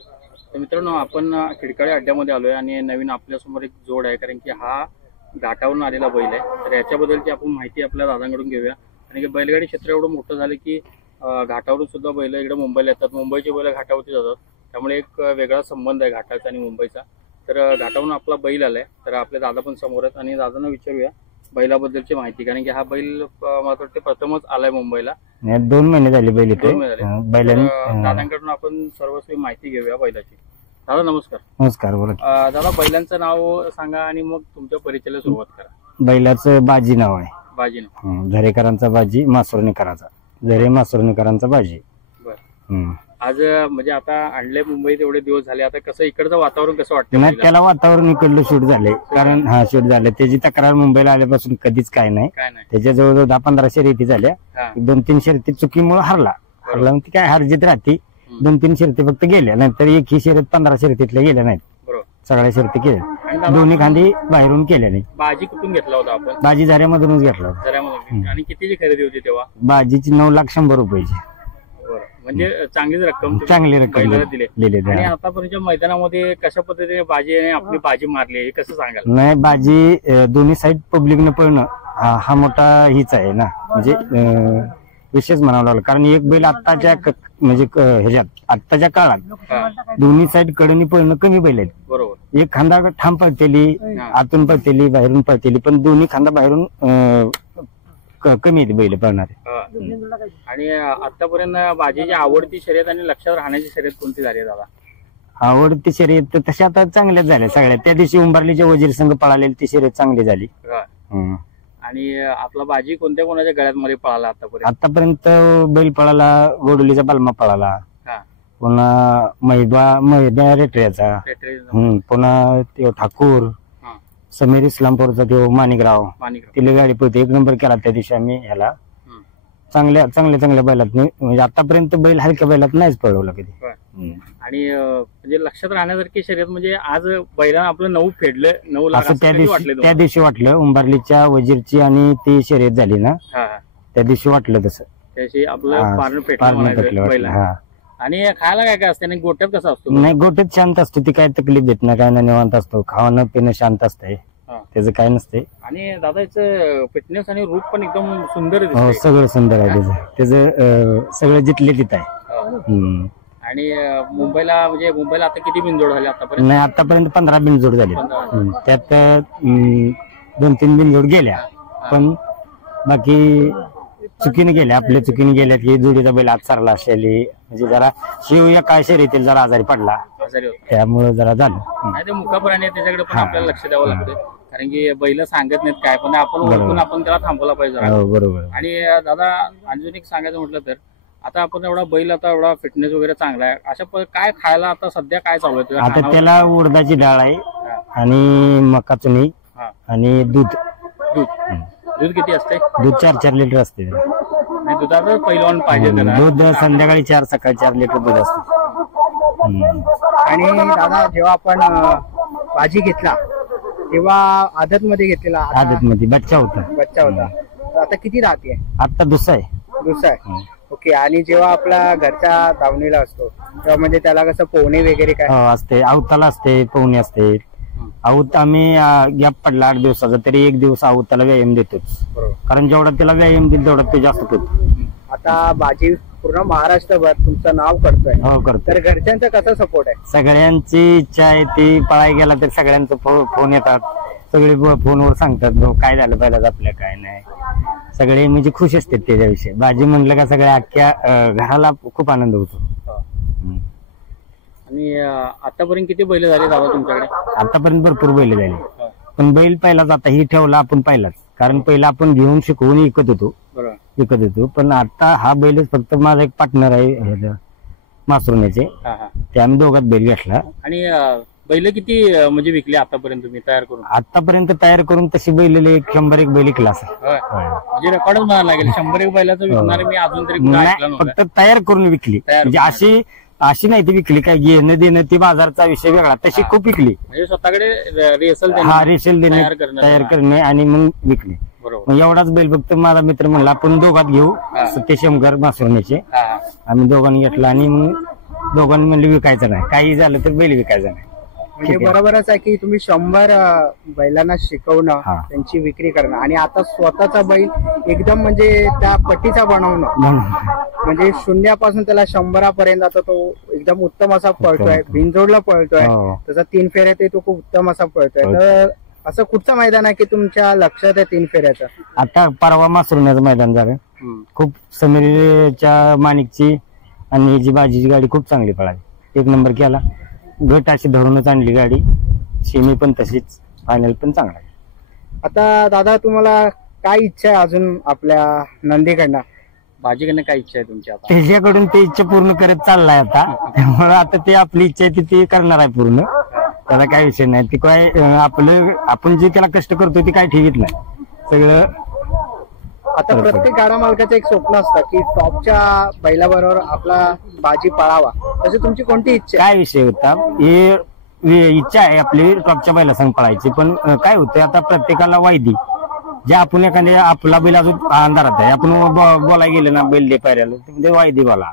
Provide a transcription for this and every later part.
तर मित्रांनो, आपण खिडकाळे अड्ड्यामध्ये आलोय आणि नवीन आपल्यासमोर एक जोड आहे, कारण की हा घाटावरून आलेला बैल आहे. तर याच्याबद्दलची आपण माहिती आपल्या दादांकडून घेऊया. आणि बैलगाडी क्षेत्र एवढं मोठं झालं की घाटावरून सुद्धा बैल इकडे मुंबईला येतात. मुंबईचे बैल घाटावरती जातात, त्यामुळे एक वेगळा संबंध आहे घाटाचा आणि मुंबईचा. तर घाटावरून आपला बैल आलाय, तर आपले दादा पण समोर आहेत आणि दादांना विचारूया बैलाबद्दलची माहिती, कारण की हा बैल मला वाटतं प्रथमच आलाय मुंबईला. 2 महिने झाले बैल इथे. दादांकडून आपण सर्वस्वी माहिती घेऊया बैलाची. दादा नमस्कार. नमस्कार, बोला. दादा, बैलांचं नाव सांगा आणि मग तुमच्या परिचयाला सुरुवात करा. बैलाचं बाजी नाव आहे. बाजी नाव. झरेकरांचा बाजी, मासुर्णीकरांचा झरे, मासुर्णीकरांचा बाजी. बरं. आज म्हणजे आता आणले मुंबईत एवढे दिवस झाले, आता कसं इकडचं वातावरण कसं वाटतं? नाही, त्याला वातावरण इकडलं शूट झाले, कारण शूट झाले. त्याची तक्रार मुंबईला आल्यापासून कधीच काय नाही. त्याच्या जवळजवळ 10-15 शर्यती झाल्या. 2-3 शर्यती चुकीमुळे हरला. ती काय हरजीत राहते. 2-3 शर्यती फक्त गेल्या, नंतर एकही शर्यत 15 शर्यतीतल्या गेल्या नाहीत. सगळ्या शर्यती केल्या, दोन्ही खांदी बाहेरून केल्या नाही. बाजी कुठून घेतला होता आपण? बाजी झऱ्यामधूनच घेतला होता. झऱ्यामधून. आणि कितीची खरेदी होती तेव्हा? बाजीची 9,100,000 रुपयाची. म्हणजे चांगलीच रक्कम. चांगली रक्कम दिली. आणि आतापर्यंतच्या मैदानामध्ये कशा पद्धतीने बाजी आपली बाजी मारली हे कसं सांगाल? नाही, बाजी दोन्ही साईड पब्लिकनं पळणं हा मोठा हीच आहे ना, म्हणजे विशेष म्हणावं लागलं. कारण एक बैल आत्ताच्या म्हणजे ह्याच्यात आत्ताच्या काळात दोन्ही साईड कडनी पळणं कमी बैल आहेत. बरोबर. एक खांदा ठाम पळतेली, आतून पळतेली, बाहेरून पळतेली, पण दोन्ही खांदा बाहेरून कमी आहेत बैल पळणारे. आणि आतापर्यंत बाजीची आवडती शर्यत आणि लक्षात राहण्याची शर्यत कोणती झाली दादा? आवडती शर्यत तशा आता चांगल्याच झाल्या सगळ्या. त्या दिवशी उंबरलीच्या वजीर संघ पळालेली ती शर्यत चांगली झाली. आणि आपला बाजी कोणत्या कोणाच्या गळ्यात मध्ये पळाला आतापर्यंत? बैल पळाला गोडोलीचा बालमा पळाला, पुन्हा महिबा रेटऱ्याचा, पुन्हा तो ठाकूर, समीर इस्लामपूरचा तो माणिकराव, तिला गाडी पळते 1 नंबर केला त्या दिवशी आम्ही. ह्याला चांगल्या बैलात म्हणजे आतापर्यंत बैल हलक्या बैलात नाहीच पळवला कधी. आणि म्हणजे लक्षात राहण्यासारखी शर्यत म्हणजे आज बैलानं आपलं 9 फेडलं, 9 लाख त्या दिवशी वाटलं. उंबरलीच्या वजीरची आणि ती शर्यत झाली ना, त्या दिवशी वाटलं तसं. त्याशी आपलं पारण फेडलं. आणि खायला काय काय असते? आणि गोट्यात कसं असतो? नाही, गोट्यात शांत असतो. ती काय तकलीफ देत नाही, काय नाही, निवांत असतो. खाणं पिणं शांत असतंय, त्याचं काय नसते. आणि दादा याचं फिटनेस आणि रूप पण एकदम सुंदर आहे. हो, सगळं सुंदर आहे त्याचं सगळं जिथले तिथं आहे. आणि मुंबईला आता किती बिनजोड झाले आतापर्यंत? नाही, आतापर्यंत 15 बिनजोड झाले. त्यात 2-3 बिनजोड गेल्या, पण बाकी चुकीने गेल्या. आपल्या चुकीने गेल्या की जोडीचा बैल आत चारला असेल, म्हणजे जरा शिव या काय शर्यतील जरा आजारी पडला, त्यामुळे जरा झालं. नाही, ते मुकाप्राणी त्याच्याकडे पण आपल्याला लक्ष द्यावं लागतं, कारण की बैल सांगत नाहीत काय, पण आपण त्याला थांबवला पाहिजे. बरोबर. आणि दादा अजून एक सांगायचं म्हटलं तर, आता आपण एवढा बैल आता एवढा फिटनेस वगैरे चांगला आहे, अशा काय खायला आता सध्या काय चालू आहे? आता त्याला उडदाची डाळ आहे आणि मका चुनी आणि दूध. दूध किती असते? दूध 4-4 लिटर असते. दुधाचं पहिलवान पाहिजे दूध संध्याकाळी 4, सकाळी 4 लिटर दूध असते. आणि दादा, जेव्हा आपण बाजी घेतला तेव्हा आदत मध्ये घेतलेला? आदत मध्ये बच्चा होता. आता किती राहते? आता दुसरा आहे. ओके. आणि जेव्हा आपला घरच्या दावणीला असतो तेव्हा म्हणजे त्याला कसं पोहणे वगैरे काय असते? आवताला असते, पोहणे असते. आऊत आम्ही गॅप पडला 8 दिवसाचा, तरी 1 दिवस आऊताला व्यायाम देतोच, कारण जेवढा त्याला व्यायाम देईल तेवढा ते जास्त करतो. आता बाजी पूर्ण महाराष्ट्रभर तुमचं नाव करतोय. हो, करतो. तर घरच्यांचा कसा सपोर्ट आहे? सगळ्यांची इच्छा आहे ती पळायला गेला तर सगळ्यांचं फोन येतात, सगळे फोनवर सांगतात भाऊ काय झालं पाहिजे आपल्या, काय नाही. सगळे म्हणजे खुश असतात त्याच्याविषयी. बाजी म्हणलं का सगळ्या अख्ख्या घराला खूप आनंद होतो. आणि आतापर्यंत किती बैल झाले दादा तुमच्याकडे? आतापर्यंत भरपूर बैल झाले, पण बैल पहिलाच आता ही ठेवला आपण पहिलाच, कारण पहिला आपण घेऊन शिकवून विकत होतो. पण आता हा बैलच फक्त माझा एक पार्टनर आहे मासुर्ण्याचे, ते आम्ही दोघात बैल घेतला. आणि बैल किती म्हणजे विकले आतापर्यंत तुम्ही तयार करून? आतापर्यंत तयार करून तशी बैल 100-1 बैल विकला असेल. म्हणजे रेकॉर्डच म्हणायला लागेल 100-1 बैलाचं विकणार मी अजून तरी फक्त तयार करून विकली. म्हणजे अशी नाही ती विकली, काय घेणं देणं ती बाजारचा विषय वेगळा, तशी खूप विकली. म्हणजे स्वतःकडे रेसल देणे, तयार करणे आणि मग विकली. एवढाच बैल फक्त माझा मित्र म्हणला आपण दोघात घेऊ, ते शंकर मासुर्ण्याचे. आम्ही दोघांनी घेतला आणि मग दोघांनी म्हणले विकायचं नाही, काही झालं तर बैल विकायचा नाही. म्हणजे ठीक आहे. बरोबरच आहे की तुम्ही 100 बैलांना शिकवणं, हा. त्यांची विक्री करणं आणि आता स्वतःचा बैल एकदम म्हणजे त्या पट्टीचा बनवणं, म्हणून म्हणजे शून्यापासून त्याला 100 पर्यंत आता तो एकदम उत्तम असा पळतोय, बिनजोडला पळतोय, हो. त्याचा 3 फेऱ्या ते तो खूप उत्तम असा पळतोय. हो. तर असं कुठचं मैदान आहे की तुमच्या लक्षात आहे 3 फेऱ्याचं? आता परवा मासुरण्याचं मैदान झालं, खूप समीरच्या माणिकची आणि जी बाजीची गाडी खूप चांगली पळाली, 1 नंबर केला. गट अशी धरूनच आणली गाडी, सेमी पण तशीच, फायनल पण चांगला आहे. आता दादा तुम्हाला काय इच्छा आहे अजून आपल्या नंदीकडनं? बाजीकडनं काय इच्छा आहे तुमची आता? त्याच्याकडून ते इच्छा पूर्ण करत चाललाय आता, त्यामुळे आता ते आपली इच्छा आहे ती करणार आहे पूर्ण. त्याला काय विषय नाही, ती काय आपण जे त्याला कष्ट करतो ते काय ठेवीत नाही सगळं. आता प्रत्येक गाडा मालकाचं एक स्वप्न असतं की टॉपच्या बैलाबरोबर आपला बाजी पळावा, तशी तुमची कोणती इच्छा आहे? काय विषय होता, हे इच्छा आहे आपली टॉपच्या बैला संग पळायची, पण काय होतं आता प्रत्येकाला वायदी, जे आपण एखाद्या आपला बैल अजून अंधारात आहे, आपण बोलायला गेलं ना बैल दे पायऱ्याला, म्हणजे वायदी बोला,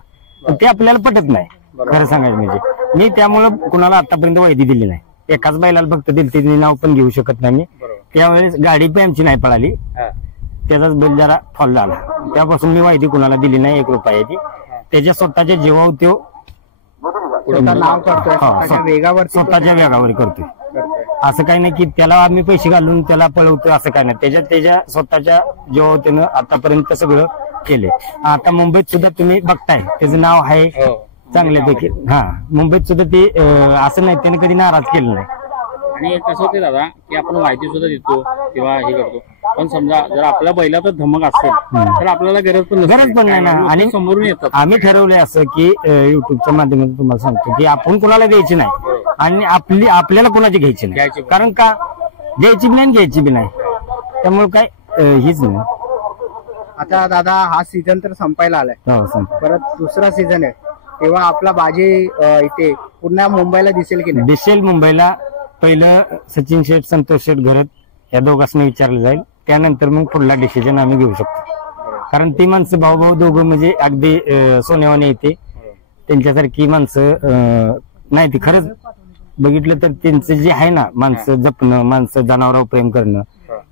ते आपल्याला पटत नाही खरं सांगायचं म्हणजे. मी त्यामुळं कुणाला आतापर्यंत वायदी दिली नाही, एकाच बैलाला फक्त दिली, ते नाव पण घेऊ शकत नाही मी. त्यावेळेस गाडी पण आमची नाही पळाली, त्याचाच बैल जरा फॉल झाला, त्यापासून मी वायदी कुणाला दिली नाही 1 रुपयाची. त्याच्या स्वतःच्या जीवावर तो नाव करतोय, स्वतःच्या वेगावर स्वतःच्या वेगावर करतोय. असं काही नाही की त्याला आम्ही पैसे घालून त्याला पळवतोय, असं काही नाही. त्याच्या स्वतःच्या जीवावर त्यानं आतापर्यंत सगळं केले. आता मुंबईत सुद्धा तुम्ही बघताय, त्याचं नाव आहे चांगल्यापैकी. हा, मुंबईत सुद्धा ते असं नाही, त्याने कधी नाराज केलं नाही. आणि कसं होते दादा की आपण माहिती सुद्धा देतो किंवा हे करतो, पण समजा जर आपल्या बैलात धमक असेल तर आपल्याला गरज पण नाही ना. आणि समोरून येतात. आम्ही ठरवलंय असं की युट्यूबच्या माध्यमातून तुम्हाला सांगतो की आपण कुणाला द्यायची नाही आणि आपल्याला कोणाची घ्यायची नाही. कारण का द्यायची बी नाही घ्यायची बी नाही, त्यामुळे काय हीच नाही. आता दादा हा सीझन तर संपायला आलाय, परत दुसरा सीझन आहे, तेव्हा आपला बाजी इथे पुन्हा मुंबईला दिसेल की नाही? दिसेल मुंबईला. पहिलं सचिन शेठ, संतोष शेठ घरत या दोघांना विचारलं जाईल, त्यानंतर मग पुढला डिसिजन आम्ही घेऊ शकतो. कारण ती माणसं भाऊ दोघं म्हणजे अगदी सोन्यावाने येते, त्यांच्यासारखी माणसं नाही. ती खरंच बघितलं तर त्यांचं जे आहे ना, माणसं जपणं, माणसं जनावरांवर प्रेम करणं,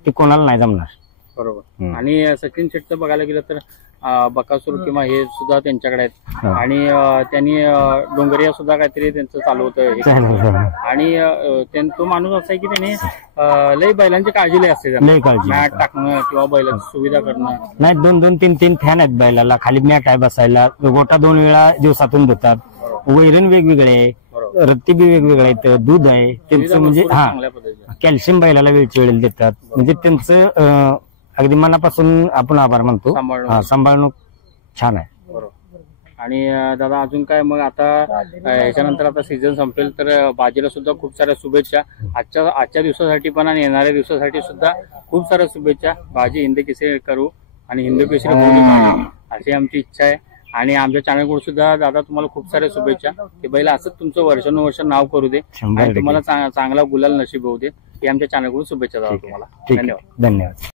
ते कोणाला नाही जमणार. बरोबर. आणि सचिन शेट्टचं बघायला गेलं तर बकासूर किंवा हे सुद्धा त्यांच्याकडे आहेत, आणि त्यांनी डोंगरिया सुद्धा काहीतरी त्यांचं चालू होतं. आणि तो माणूस असा आहे की त्याने लई बैलांची काळजी लई असते, लई काळजी, मॅट टाकणं किंवा बैलांची सुविधा करणं. नाही, 2-2, 3-3 फॅन आहेत बैलाला, खाली मॅट आहे बसायला, गोटा 2 वेळा दिवसातून देतात, वैरण वेगवेगळे आहे, रत्ती बी वेगवेगळे आहेत, दूध आहे त्यांचं, म्हणजे हा कॅल्शियम बैलाला वेळच्या वेळेला देतात. म्हणजे त्यांचं अगदी मनापासून आपण आभार मानतो. सांभाळणूक छान आहे. बरोबर. आणि दादा अजून काय मग आता याच्यानंतर आता सीझन संपेल तर बाजीला सुद्धा खूप साऱ्या शुभेच्छा, आजच्या दिवसासाठी पण आणि येणाऱ्या दिवसासाठी सुद्धा खूप साऱ्या शुभेच्छा. बाजी हिंद केसरी करू आणि हिंद केसरी अशी आमची इच्छा आहे. आणि आमच्या चॅनलकडून सुद्धा दादा तुम्हाला खूप साऱ्या शुभेच्छा, की बैल असंच तुमचं वर्षानुवर्ष नाव करू दे आणि तुम्हाला चांगला गुलाल नशीब होऊ दे. ही आमच्या चॅनलकडून शुभेच्छा दादा तुम्हाला. धन्यवाद.